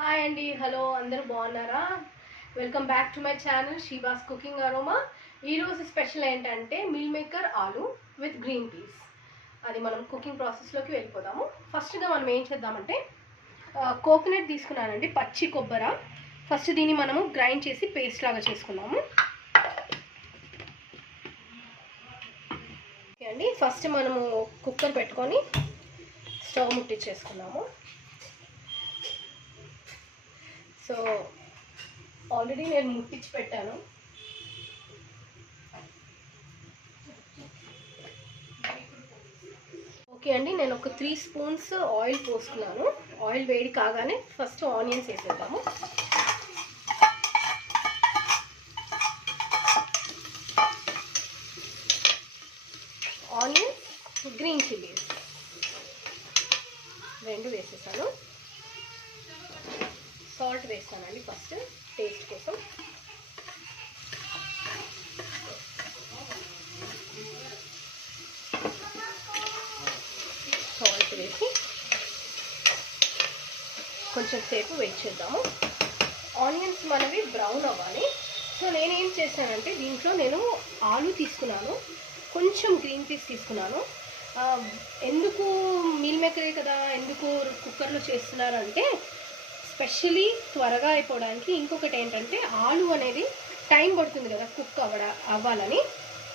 Hi అండి, hello అందరూ బాగున్నారా? Welcome back to my channel Sheeba's cooking aroma. ఈరోజు స్పెషల్ ఏంటంటే meal maker aloo with green peas. అది మనం కుకింగ్ ప్రాసెస్లోకి వెళ్ళిపోదాము. ఫస్ట్గా మనం ఏం చేద్దామంటే కోకోనట్ తీసుకున్నానండి, పచ్చి కొబ్బరి. ఫస్ట్ దీన్ని మనము గ్రైండ్ చేసి పేస్ట్ లాగా చేసుకున్నాము. ఓకే అండి, ఫస్ట్ మనము కుక్కర్ పెట్టుకొని స్టవ్ ముట్టించేసుకున్నాము. సో ఆల్రెడీ నేను ముట్టించి పెట్టాను. ఓకే అండి, నేను ఒక 3 స్పూన్స్ ఆయిల్ పోసుకున్నాను. ఆయిల్ వేడి కాగానే ఫస్ట్ ఆనియన్స్ వేసేద్దాము. ఆనియన్స్, గ్రీన్ చిల్లీస్ రెండు వేసేసాను. సాల్ట్ వేస్తానండి ఫస్ట్ టేస్ట్ కోసం. సాల్ట్ వేసి కొంచెం సేపు వెయిట్ చేద్దాము. ఆనియన్స్ మనవి బ్రౌన్ అవ్వాలి. సో నేనేం చేశానంటే దీంట్లో నేను ఆలు తీసుకున్నాను, కొంచెం గ్రీన్ పీస్ తీసుకున్నాను. ఎందుకు మీల్ మేకరే కదా, ఎందుకు కుక్కర్లో చేస్తున్నారంటే స్పెషలీ త్వరగా అయిపోవడానికి. ఇంకొకటి ఏంటంటే ఆలు అనేది టైం పడుతుంది కదా కుక్ అవ్వాలని.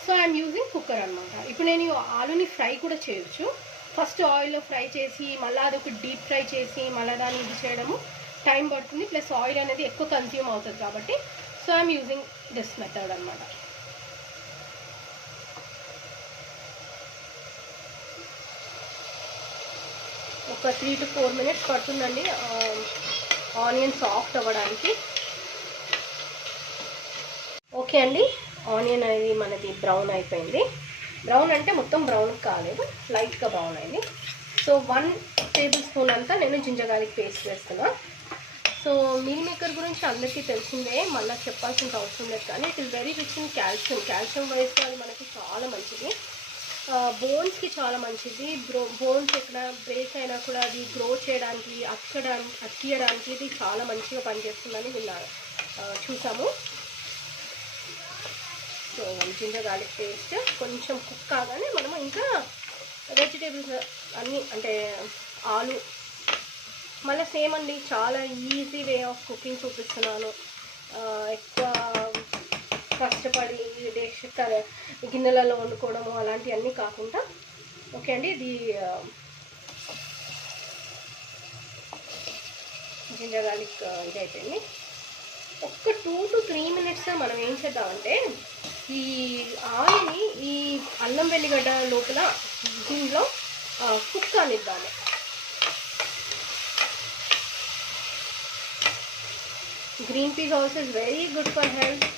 సో ఐఎమ్ యూజింగ్ కుక్కర్ అనమాట. ఇప్పుడు నేను ఆలుని ఫ్రై కూడా చేయొచ్చు. ఫస్ట్ ఆయిల్లో ఫ్రై చేసి మళ్ళీ అది ఒక డీప్ ఫ్రై చేసి మళ్ళీ దాన్ని ఇది చేయడము టైం పడుతుంది, ప్లస్ ఆయిల్ అనేది ఎక్కువ కన్స్యూమ్ అవుతుంది కాబట్టి. So I'm using this method అనమాట. ఒక 3 to 4 minutes పడుతుందండి ఆనియన్ సాఫ్ట్ అవ్వడానికి. ఓకే అండి, ఆనియన్ అనేది మనది బ్రౌన్ అయిపోయింది. బ్రౌన్ అంటే మొత్తం బ్రౌన్ కాలేదు, లైట్గా బ్రౌన్ అయింది. సో 1 టేబుల్ స్పూన్ అంతా నేను జింజర్ గార్లిక్ పేస్ట్ వేస్తున్నా. సో మీల్ మేకర్ గురించి అందరికీ తెలిసిందే, మళ్ళీ చెప్పాల్సిన అవసరం లేదు. కానీ it is very rich in calcium వైజ్గా అది మనకి చాలా మంచిది. బోన్స్కి చాలా మంచిది. బోన్స్ ఎక్కడ బ్రేక్ అయినా కూడా అది గ్రో చేయడానికి అతికియడానికి ఇది చాలా మంచిగా పనిచేస్తుందని విన్నాను, చూసాము. సో జింజర్ గార్లిక్ పేస్ట్ కొంచెం కుక్ కాగానే మనము ఇంకా వెజిటేబుల్స్ అన్నీ, అంటే ఆలు మళ్ళీ సేమ్ అండి, చాలా ఈజీ వే ఆఫ్ కుకింగ్ చూపిస్తున్నాను. ఎక్కువ కష్టపడి గిన్నెలలో వండుకోవడము అలాంటివన్నీ కాకుండా. ఓకే అండి, ఇది జింజర్ గార్లిక్ ఇది అయిపోయింది. ఒక్క 2 to 3 minutes మనం ఏం చేద్దామంటే ఈ ఆలుని ఈ అల్లం వెల్లిగడ్డ లోపల దీనిలో కుక్ అనిద్దాము. Green peas also is very good for health.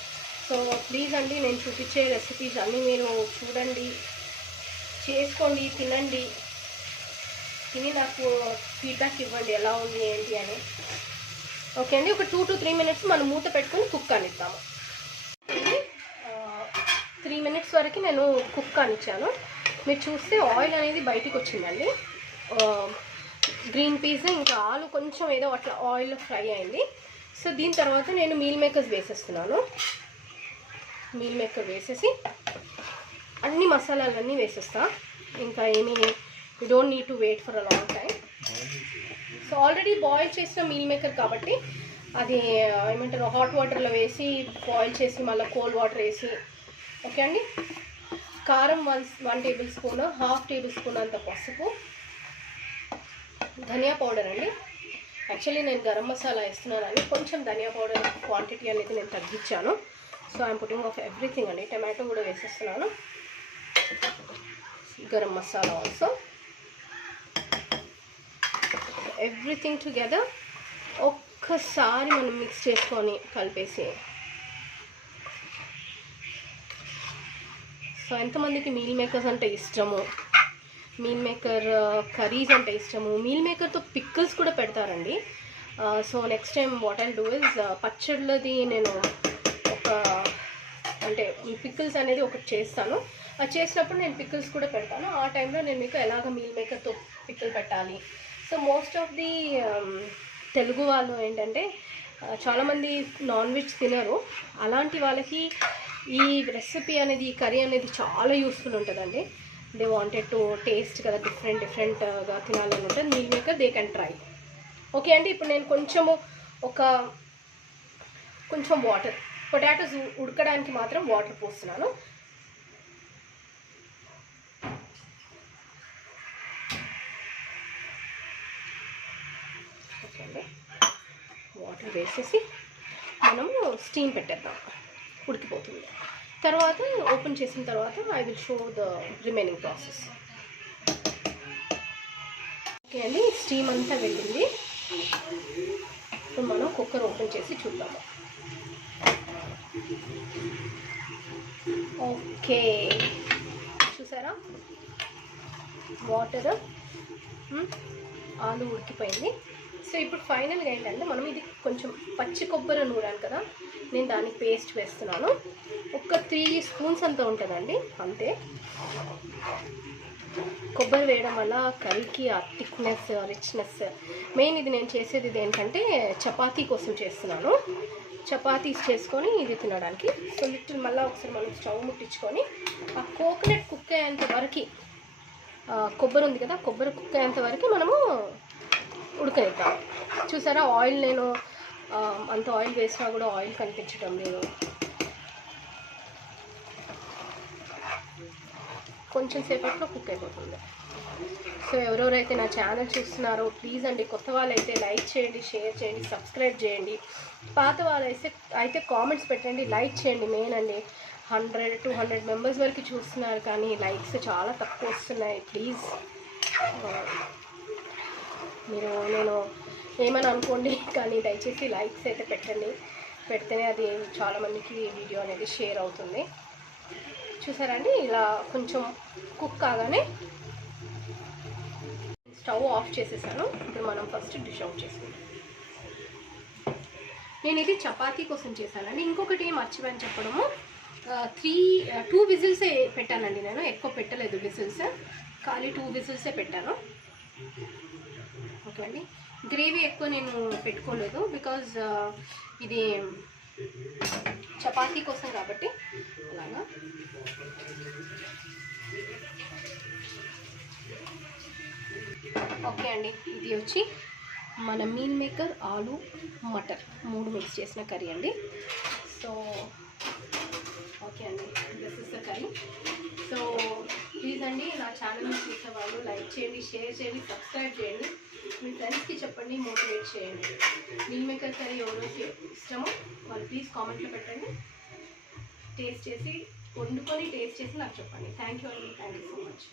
So please అండి, నేను చూపించే రెసిపీస్ అన్నీ మీరు చూడండి, చేసుకోండి, తినండి, తిని నాకు ఫీడ్బ్యాక్ ఇవ్వండి ఎలా ఉంది ఏంటి అని. ఓకే అండి, ఒక 2 to 3 minutes మనం మూత పెట్టుకొని కుక్ అనిద్దాము. 3 minutes వరకు నేను కుక్ అనిచ్చాను. మీరు చూస్తే ఆయిల్ అనేది బయటికి వచ్చిందండి. గ్రీన్ పీస్ ఇంకా ఆలు కొంచెం ఏదో అట్లా ఆయిల్లో ఫ్రై అయింది. సో దీని తర్వాత నేను మీల్ మేకర్స్ వేసేస్తున్నాను. మీల్ మేకర్ వేసేసి అన్ని మసాలాలన్నీ వేసేస్తా. ఇంకా ఏమీ you don't need to wait for a long time. So already boil చేసిన మీల్ మేకర్ కాబట్టి అది ఏమంటారు హాట్ వాటర్లో వేసి బాయిల్ చేసి మళ్ళీ కోల్డ్ వాటర్ వేసి. ఓకే అండి, కారం 1 టేబుల్ స్పూన్, 1/2 టేబుల్ స్పూన్ అంత పసుపు, ధనియా పౌడర్ అండి. యాక్చువల్లీ నేను గరం మసాలా వేస్తున్నానని కొంచెం ధనియా పౌడర్ క్వాంటిటీ అనేది నేను తగ్గించాను. So I'm putting of everything అండి. టమాటో కూడా వేసేస్తున్నాను, garam masala also, everything together. ఒక్కసారి మనం మిక్స్ చేసుకొని కలిపేసి. సో ఎంతమందికి మీల్ మేకర్స్ అంటే ఇష్టము, మీల్ మేకర్ కర్రీస్ అంటే ఇష్టము, మీల్ మేకర్తో పిక్కల్స్ కూడా పెడతారండి. So next time what I'll do is పచ్చళ్ళది నేను అంటే పికిల్స్ అనేది ఒకటి చేస్తాను. అది చేసినప్పుడు నేను పికిల్స్ కూడా పెడతాను. ఆ టైంలో నేను మీకు ఎలాగ మీల్ మేకర్తో పికిల్ పెట్టాలి. So most of the Telugu వాళ్ళు ఏంటంటే చాలామంది నాన్ వెజ్ తినరు. అలాంటి వాళ్ళకి ఈ రెసిపీ అనేది, ఈ కర్రీ అనేది చాలా యూస్ఫుల్ ఉంటుందండి. దే వాంటెడ్ టు టేస్ట్ కదా, డిఫరెంట్గా తినాలని ఉంటుంది. Meal maker they can try. Okay అండి, ఇప్పుడు నేను కొంచెం వాటర్, పొటాటోస్ ఉడకడానికి మాత్రం వాటర్ పోస్తున్నాను. ఓకే అండి, వాటర్ వేసేసి మనము స్టీమ్ పెట్టేద్దాం, ఉడికిపోతుంది. తర్వాత ఓపెన్ చేసిన తర్వాత I will show the remaining process. Okay అండి, స్టీమ్ అంతా వెళ్ళింది. ఇప్పుడు మనం కుక్కర్ ఓపెన్ చేసి చూద్దాము. ఓకే, చూసారా వాటర్, ఆలు ఉడికిపోయింది. సో ఇప్పుడు ఫైనల్గా ఏంటంటే మనం ఇది కొంచెం పచ్చి కొబ్బరి నూరాను కదా, నేను దానికి పేస్ట్ వేస్తున్నాను. ఒక 3 స్పూన్స్ అంతా ఉంటుందండి, అంతే. కొబ్బరి వేయడం వల్ల కర్రీకి ఆ థిక్నెస్, రిచ్నెస్. మెయిన్ ఇది నేను చేసేది ఇది ఏంటంటే చపాతీ కోసం చేస్తున్నాను. చపాతీస్ చేసుకొని ఇది తినడానికి. సో లిటిల్ మళ్ళీ ఒకసారి మనం స్టవ్ ముట్టించుకొని ఆ కోకోనట్ కుక్ అయ్యేంత వరకు, కొబ్బరి ఉంది కదా, కొబ్బరి కుక్ అయ్యేంత వరకు మనము ఉడకనిద్దాం. చూసారా, ఆయిల్ నేను అంత ఆయిల్ వేసినా కూడా ఆయిల్ కనిపించడం లేదు. కొంచెం సేపట్లో కుక్ అయిపోతుంది. సో ఎవరెవరైతే నా ఛానల్ చూస్తున్నారో ప్లీజ్ అండి, కొత్త వాళ్ళైతే లైక్ చేయండి, షేర్ చేయండి, సబ్స్క్రైబ్ చేయండి. పాత వాళ్ళైతే కామెంట్స్ పెట్టండి, లైక్ చేయండి. మెయిన్ అండి, 100-200 మెంబర్స్ వరకు చూస్తున్నారు కానీ లైక్స్ చాలా తక్కువ వస్తున్నాయి. ప్లీజ్ మీరు, నేను ఏమని అనుకోండి కానీ దయచేసి లైక్స్ అయితే పెట్టండి. పెడితేనే అది చాలామందికి వీడియో అనేది షేర్ అవుతుంది. చూసారండి, ఇలా కొంచెం కుక్ కాగానే స్టవ్ ఆఫ్ చేసేసాను. ఇప్పుడు మనం ఫస్ట్ డిష్ అవుట్ చేసుకుంటాం. నేను ఇది చపాతీ కోసం చేశానండి. ఇంకొకటి మర్చిపోయాను చెప్పడము, 2 విజిల్సే పెట్టానండి నేను, ఎక్కువ పెట్టలేదు విజిల్స్, ఖాళీ 2 విజిల్సే పెట్టాను. ఓకే అండి, గ్రేవీ ఎక్కువ నేను పెట్టుకోలేదు, బికాజ్ ఇది చపాతీ కోసం కాబట్టి అలాగా. ఓకే అండి, ఇది వచ్చి మన మీల్ మేకర్, ఆలు, మటర్ 3 మిక్స్ చేసిన కర్రీ అండి. సో ఓకే అండి, this is the curry. So please అండి, నా ఛానల్ని చూసే వాళ్ళు లైక్ చేయండి, షేర్ చేయండి, సబ్స్క్రైబ్ చేయండి. మీ ఫ్రెండ్స్కి చెప్పండి, మోటివేట్ చేయండి. మీల్ మేకర్ కర్రీ ఎవరికి ఇష్టమో వాళ్ళు ప్లీజ్ కామెంట్లో పెట్టండి. టేస్ట్ చేసి, వండుకొని టేస్ట్ చేసి నాకు చెప్పండి. థ్యాంక్ యూ అండి, థ్యాంక్ యూ సో మచ్.